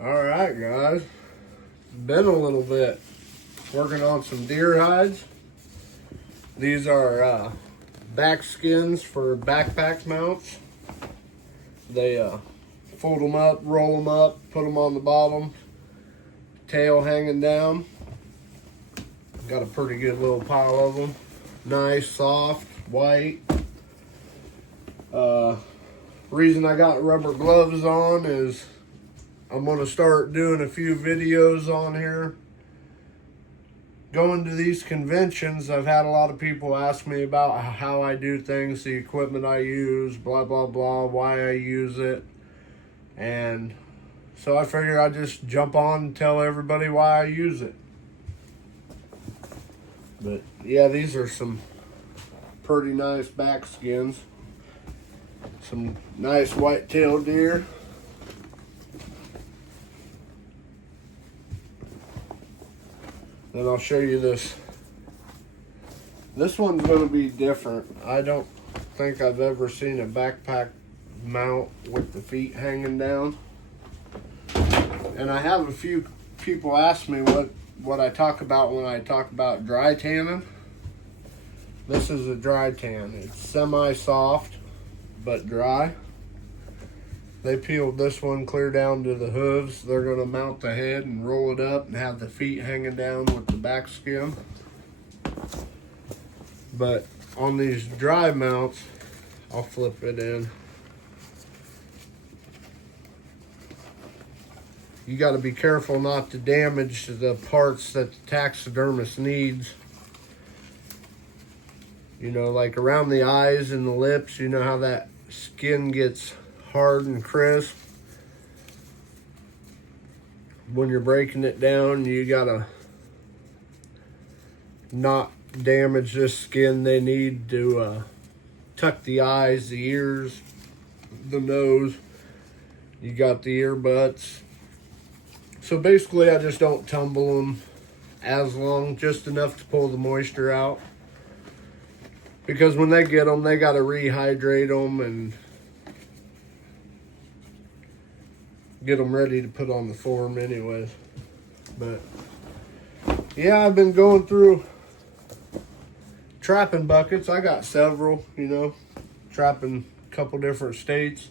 All right, guys. It's been a little bit working on some deer hides. These are back skins for backpack mounts. They fold them up, roll them up, put them on the bottom, tail hanging down. Got a pretty good little pile of them. Nice, soft, white. Reason I got rubber gloves on is I'm going to start doing a few videos on here. Going to these conventions, I've had a lot of people ask me about how I do things, the equipment I use, blah, blah, blah, why I use it. And so I figured I'd just jump on and tell everybody why I use it. But yeah, these are some pretty nice back skins. Some nice white-tailed deer. Then I'll show you this. This one's going to be different. I don't think I've ever seen a backpack mount with the feet hanging down. And I have a few people ask me what I talk about when I talk about dry tanning. This is a dry tan. It's semi-soft, but dry. They peeled this one clear down to the hooves. They're going to mount the head and roll it up and have the feet hanging down with the back skin. But on these dry mounts, I'll flip it in. You got to be careful not to damage the parts that the taxidermist needs. You know, like around the eyes and the lips, you know how that skin gets hard and crisp. When you're breaking it down, you gotta not damage this skin. They need to tuck the eyes, the ears, the nose. You got the ear butts. So basically I just don't tumble them as long, just enough to pull the moisture out. Because when they get them, they gotta rehydrate them and get them ready to put on the form anyways. But yeah, I've been going through trapping buckets. I got several, you know, trapping a couple different states.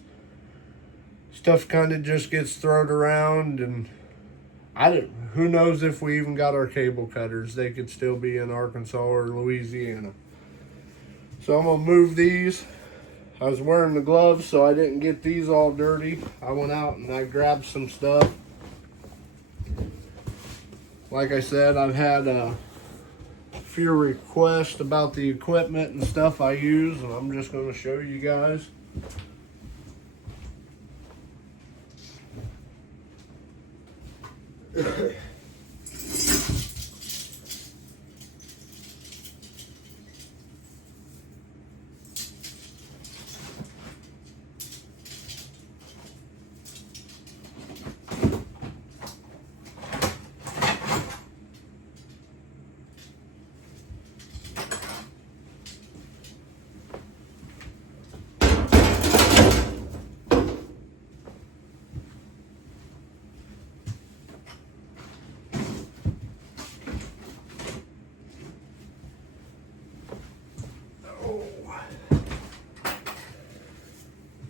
Stuff kind of just gets thrown around, and who knows if we even got our cable cutters. They could still be in Arkansas or Louisiana. So I'm gonna move these. I was wearing the gloves, so I didn't get these all dirty. I went out and I grabbed some stuff. Like I said, I've had a few requests about the equipment and stuff I use, and I'm just going to show you guys.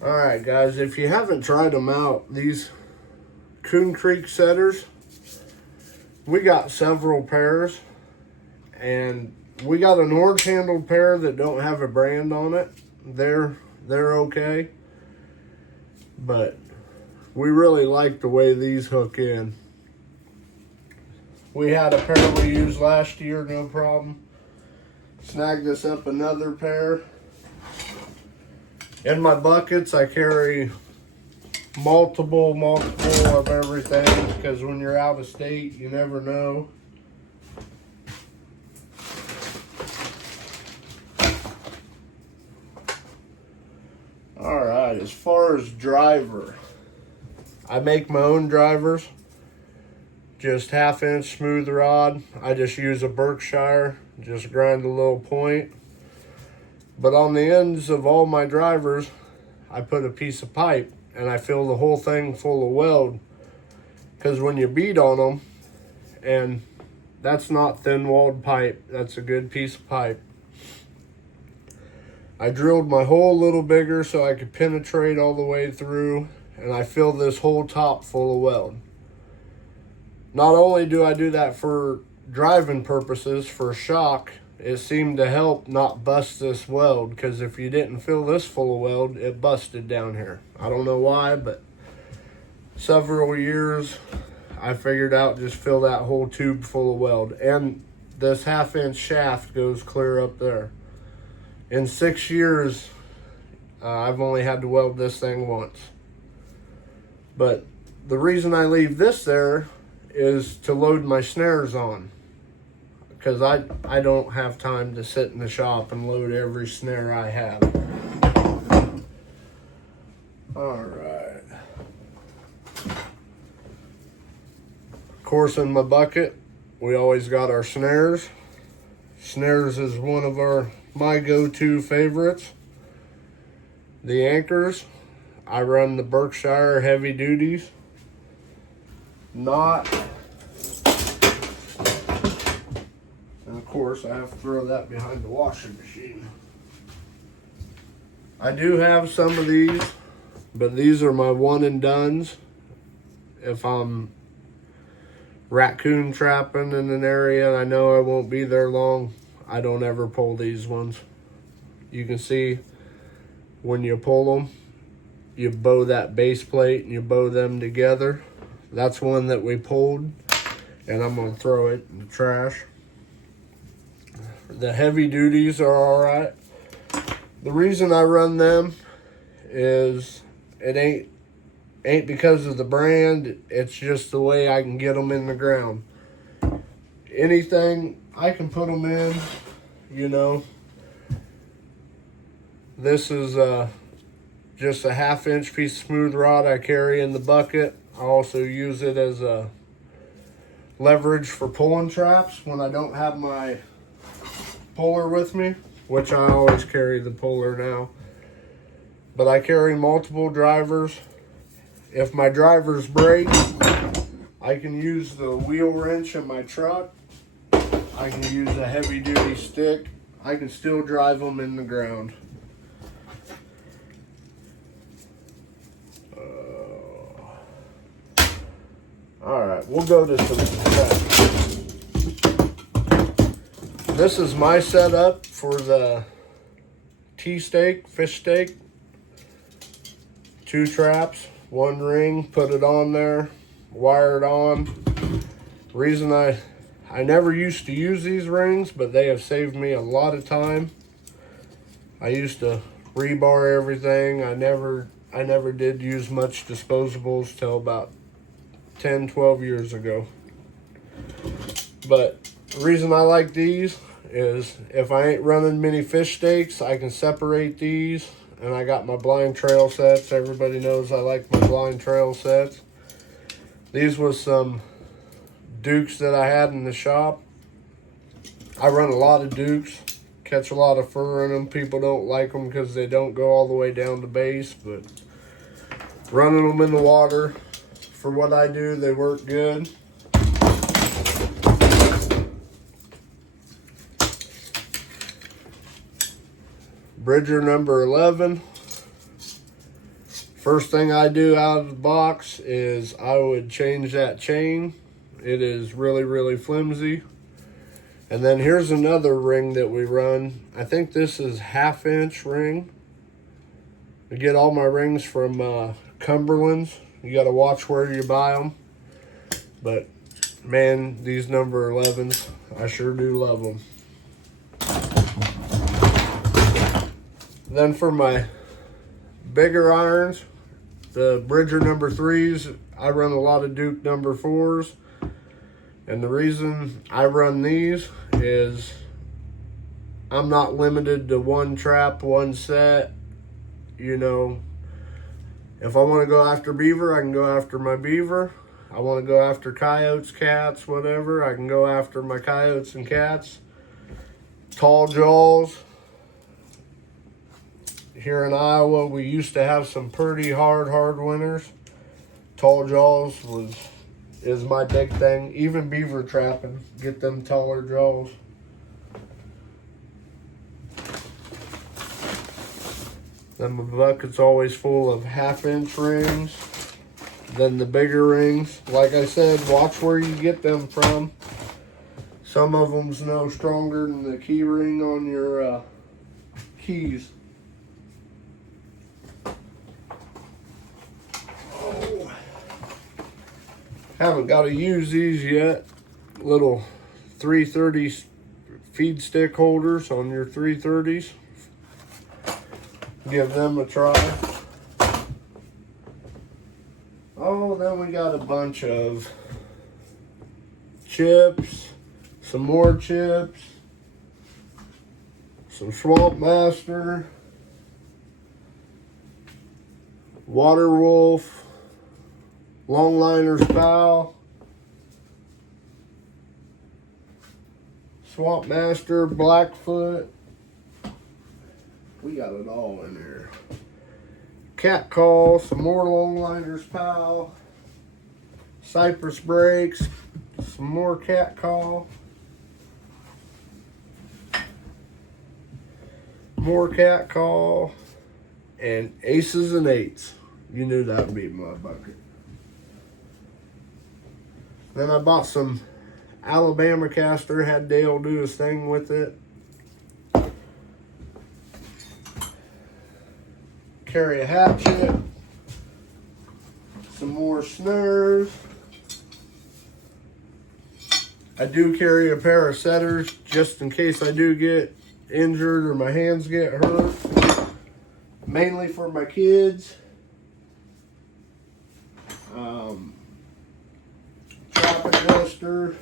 Alright guys, if you haven't tried them out, these Coon Creek setters, we got several pairs, and we got an orange handled pair that don't have a brand on it. They're okay, but we really like the way these hook in. We had a pair we used last year, no problem. Snagged us up another pair. In my buckets, I carry multiple of everything, because when you're out of state, you never know. All right, as far as driver, I make my own drivers. Just 1/2 inch smooth rod. I just use a Berkshire, just grind a little point. But on the ends of all my drivers, I put a piece of pipe and I fill the whole thing full of weld. because when you beat on them, and that's not thin-walled pipe, that's a good piece of pipe. I drilled my hole a little bigger so I could penetrate all the way through, and I filled this whole top full of weld. Not only do I do that for driving purposes, for shock, it seemed to help not bust this weld, because if you didn't fill this full of weld, it busted down here. I don't know why, but several years I figured out just fill that whole tube full of weld. And this 1/2-inch shaft goes clear up there. In 6 years, I've only had to weld this thing once. But the reason I leave this there is to load my snares on, because I don't have time to sit in the shop and load every snare I have. All right. Of course, in my bucket, we always got our snares. Snares is one of my go-to favorites. The anchors, I run the Berkshire heavy duties. And of course, I have to throw that behind the washing machine. I do have some of these, but these are my one and dones. If I'm raccoon trapping in an area and I know I won't be there long, I don't ever pull these ones. You can see when you pull them, you bow that base plate and you bow them together. That's one that we pulled, and I'm gonna throw it in the trash. The heavy duties are all right. The reason I run them is it ain't because of the brand, it's just the way I can get them in the ground. Anything I can put them in, you know. This is just a 1/2-inch piece of smooth rod I carry in the bucket. I also use it as a leverage for pulling traps when I don't have my puller with me, which I always carry the puller now. But I carry multiple drivers. If my drivers break, I can use the wheel wrench in my truck. I can use a heavy duty stick. I can still drive them in the ground. All right, we'll go to some tests. This is my setup for the T-stake, fish stake. 2 traps, 1 ring, put it on there, wire it on. Reason I never used to use these rings, but they have saved me a lot of time. I used to rebar everything. I never did use much disposables till about 10, 12 years ago. But the reason I like these is if I ain't running many fish stakes, I can separate these. And I got my blind trail sets. Everybody knows I like my blind trail sets. These was some Dukes that I had in the shop. I run a lot of Dukes, catch a lot of fur in them. People don't like them because they don't go all the way down to base, but running them in the water, for what I do, they work good. Bridger number 11. First thing I do out of the box is I would change that chain. It is really, really flimsy. And then here's another ring that we run. I think this is 1/2-inch ring. I get all my rings from Cumberland's. You got to watch where you buy them. But man, these number 11s, I sure do love them. Then for my bigger irons, the Bridger number 3s, I run a lot of Duke number 4s. And the reason I run these is I'm not limited to one trap, one set. You know, if I want to go after beaver, I can go after my beaver. I want to go after coyotes, cats, whatever, I can go after my coyotes and cats. Tall jaws. Here in Iowa, we used to have some pretty hard winters. Tall jaws was is my big thing. Even beaver trapping, get them taller jaws. Then my bucket's always full of 1/2-inch rings. Then the bigger rings, like I said, watch where you get them from. Some of them's no stronger than the key ring on your keys. Oh. Haven't got to use these yet. Little 330 feed stick holders on your 330s. Give them a try. Oh, then we got a bunch of chips, some more chips, some Swamp Master, Water Wolf, Longliner's Pal, Swamp Master, Blackfoot. We got it all in there. Cat Call, some more Longliner's Pal, Cypress Breaks, some more Cat Call, more Cat Call, and Aces and Eights. You knew that would be my bucket. Then I bought some Alabama caster, had Dale do his thing with it. Carry a hatchet, some more snares. I do carry a pair of setters just in case I do get injured or my hands get hurt. Mainly for my kids. Trap adjuster.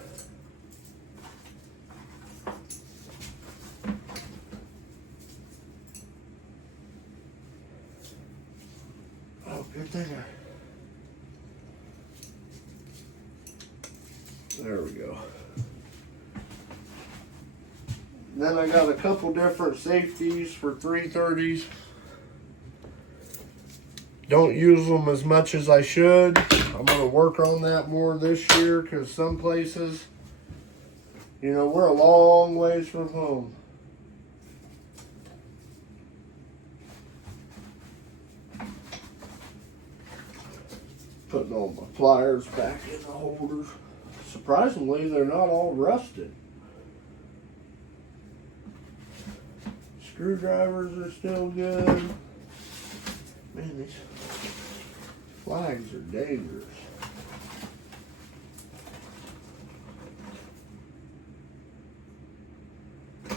Good thing. There we go. Then I got a couple different safeties for 330s. Don't use them as much as I should. I'm going to work on that more this year because some places, you know, we're a long ways from home. Putting all my pliers back in the holders. Surprisingly, they're not all rusted. Screwdrivers are still good. Man, these flags are dangerous.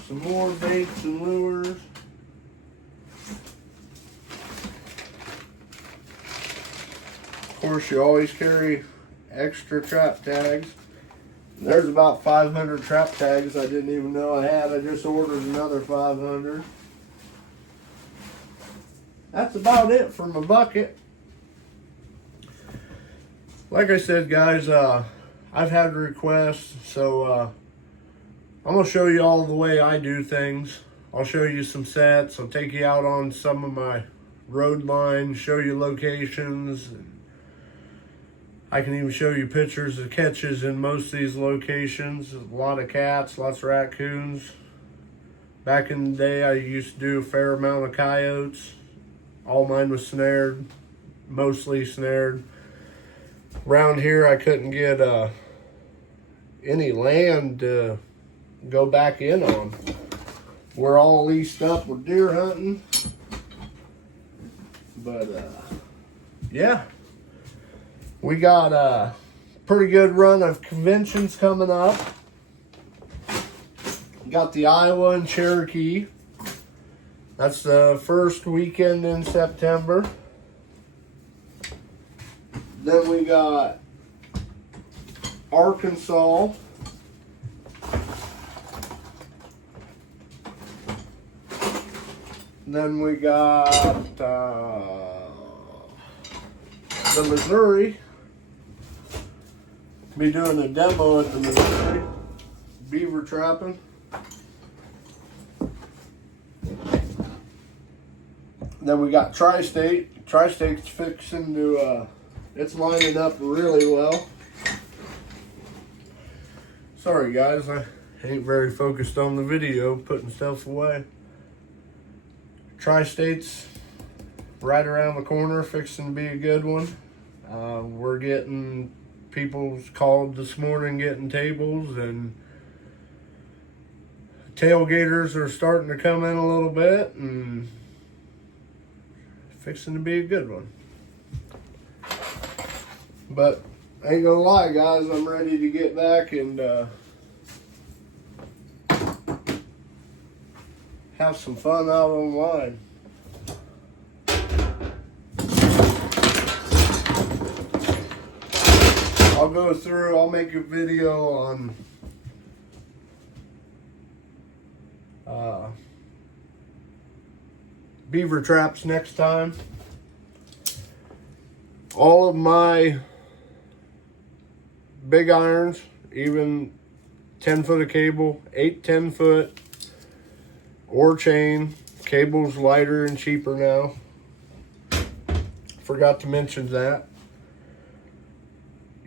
Some more baits and lures. Of course, you always carry extra trap tags. There's about 500 trap tags I didn't even know I had. I just ordered another 500. That's about it for my bucket. Like I said, guys, I've had requests, so I'm going to show you all the way I do things. I'll show you some sets. I'll take you out on some of my road lines, show you locations. I can even show you pictures of catches in most of these locations. A lot of cats, lots of raccoons. Back in the day, I used to do a fair amount of coyotes. All mine was snared, mostly snared. Around here, I couldn't get any land to go back in on. We're all leased up with deer hunting. But, yeah. We got a pretty good run of conventions coming up. Got the Iowa and Cherokee. That's the first weekend in September. Then we got Arkansas. Then we got the Missouri. Be doing a demo at the Missouri. Beaver trapping. Then we got Tri-State. Tri-State's fixing to, it's lining up really well. Sorry guys, I ain't very focused on the video, putting stuff away. Tri-State's right around the corner, fixing to be a good one. We're getting people called this morning getting tables, and tailgaters are starting to come in a little bit, and fixing to be a good one. But I ain't gonna lie guys, I'm ready to get back and have some fun out online. I'll make a video on beaver traps next time. All of my big irons, even 10 foot of cable, 8, 10 foot, or chain. Cable's lighter and cheaper now. Forgot to mention that.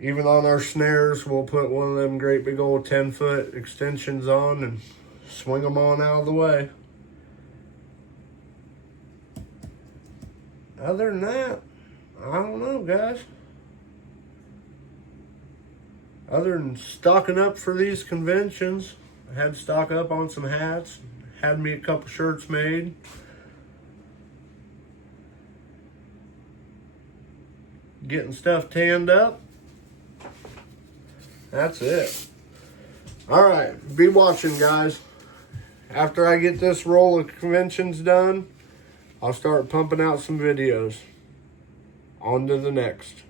Even on our snares, we'll put one of them great big old 10 foot extensions on and swing them on out of the way. Other than that, I don't know, guys. Other than stocking up for these conventions, I had to stock up on some hats, had me a couple shirts made. Getting stuff tanned up. That's it. Alright, be watching guys. After I get this roll of conventions done, I'll start pumping out some videos. On to the next.